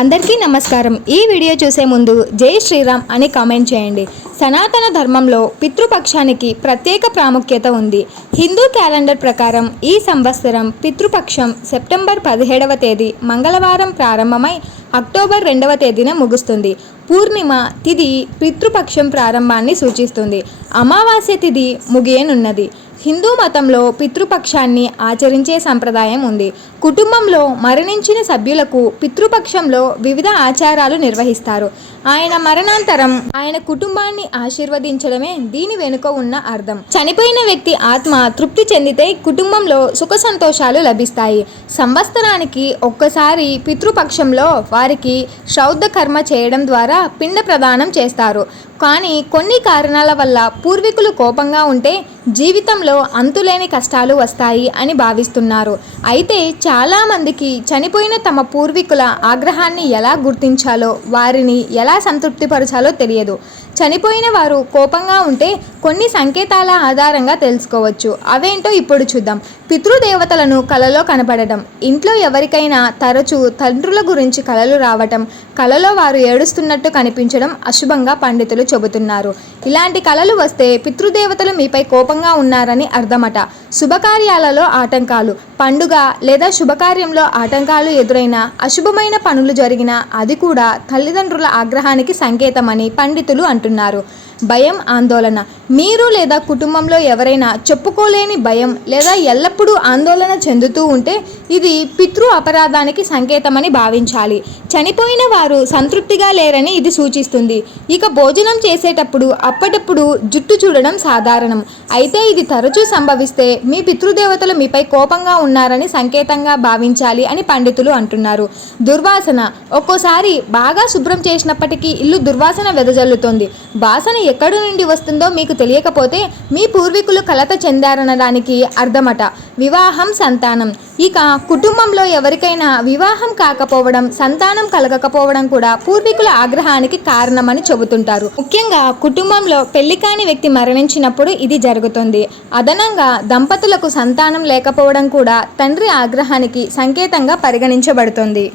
అందరికీ నమస్కారం. ఈ వీడియో చూసే ముందు జై శ్రీరామ్ అని కామెంట్ చేయండి. సనాతన ధర్మంలో పితృపక్షానికి ప్రత్యేక ప్రాముఖ్యత ఉంది. హిందూ క్యాలెండర్ ప్రకారం ఈ సంవత్సరం పితృపక్షం సెప్టెంబర్ పదిహేడవ తేదీ మంగళవారం ప్రారంభమై అక్టోబర్ రెండవ తేదీన ముగుస్తుంది. పూర్ణిమ తిథి పితృపక్షం ప్రారంభాన్ని సూచిస్తుంది. అమావాస్య తిథి ముగియనున్నది. హిందూ మతంలో పితృపక్షాన్ని ఆచరించే సంప్రదాయం ఉంది. కుటుంబంలో మరణించిన సభ్యులకు పితృపక్షంలో వివిధ ఆచారాలు నిర్వహిస్తారు. ఆయన మరణాంతరం ఆయన కుటుంబాన్ని ఆశీర్వదించడమే దీని వెనుక ఉన్న అర్థం. చనిపోయిన వ్యక్తి ఆత్మ తృప్తి చెందితే కుటుంబంలో సుఖ సంతోషాలు లభిస్తాయి. సంవత్సరానికి ఒక్కసారి పితృపక్షంలో వారికి శ్రౌద్ధ కర్మ చేయడం ద్వారా పిండ ప్రదానం చేస్తారు. కానీ కొన్ని కారణాల వల్ల పూర్వీకులు కోపంగా ఉంటే జీవితంలో అంతులేని కష్టాలు వస్తాయి అని భావిస్తున్నారు. అయితే చాలామందికి చనిపోయిన తమ పూర్వీకుల ఆగ్రహాన్ని ఎలా గుర్తించాలో వారిని ఎలా సంతృప్తిపరచాలో తెలియదు. చనిపోయిన వారు కోపంగా ఉంటే కొన్ని సంకేతాల ఆధారంగా తెలుసుకోవచ్చు. అవేంటో ఇప్పుడు చూద్దాం. పితృదేవతలను కలలో కనపడటం ఇంట్లో ఎవరికైనా తరచూ తండ్రుల గురించి కలలు రావటం. కలలో వారు ఏడుస్తున్నట్టు కనిపించడం అశుభంగా పండితులు చెబుతున్నారు. ఇలాంటి కలలు వస్తే పితృదేవతలు మీపై కోపంగా ఉన్నారని అర్థమట. శుభకార్యాలలో ఆటంకాలు. పండుగ లేదా శుభకార్యంలో ఆటంకాలు ఎదురైన అశుభమైన పనులు జరిగినా అది కూడా తల్లిదండ్రుల ఆగ్రహానికి సంకేతమని పండితులు అంటున్నారు. భయం ఆందోళన. మీరు లేదా కుటుంబంలో ఎవరైనా చెప్పుకోలేని భయం లేదా ఎల్లప్పుడూ ఆందోళన చెందుతూ ఉంటే ఇది పితృ అపరాధానికి సంకేతమని భావించాలి. చనిపోయిన వారు సంతృప్తిగా లేరని ఇది సూచిస్తుంది. ఇక భోజనం చేసేటప్పుడు అప్పటప్పుడు జుట్టు చూడడం సాధారణం. అయితే ఇది తరచూ సంభవిస్తే మీ పితృదేవతలు మీపై కోపంగా ఉన్నారని సంకేతంగా భావించాలి అని పండితులు అంటున్నారు. దుర్వాసన. ఒక్కోసారి బాగా శుభ్రం చేసినప్పటికీ ఇల్లు దుర్వాసన వెదజల్లుతోంది. వాసన ఎక్కడి నుండి వస్తుందో మీకు తెలియకపోతే మీ పూర్వీకులు కలత చెందారనడానికి అర్థమట. వివాహం సంతానం. ఇక కుటుంబంలో ఎవరికైనా వివాహం కాకపోవడం సంతానం కలగకపోవడం కూడా పూర్వీకుల ఆగ్రహానికి కారణమని చెబుతుంటారు. ముఖ్యంగా కుటుంబంలో పెళ్ళి కాని వ్యక్తి మరణించినప్పుడు ఇది జరుగుతుంది. అదనంగా దంపతులకు సంతానం లేకపోవడం కూడా తండ్రి ఆగ్రహానికి సంకేతంగా పరిగణించబడుతుంది.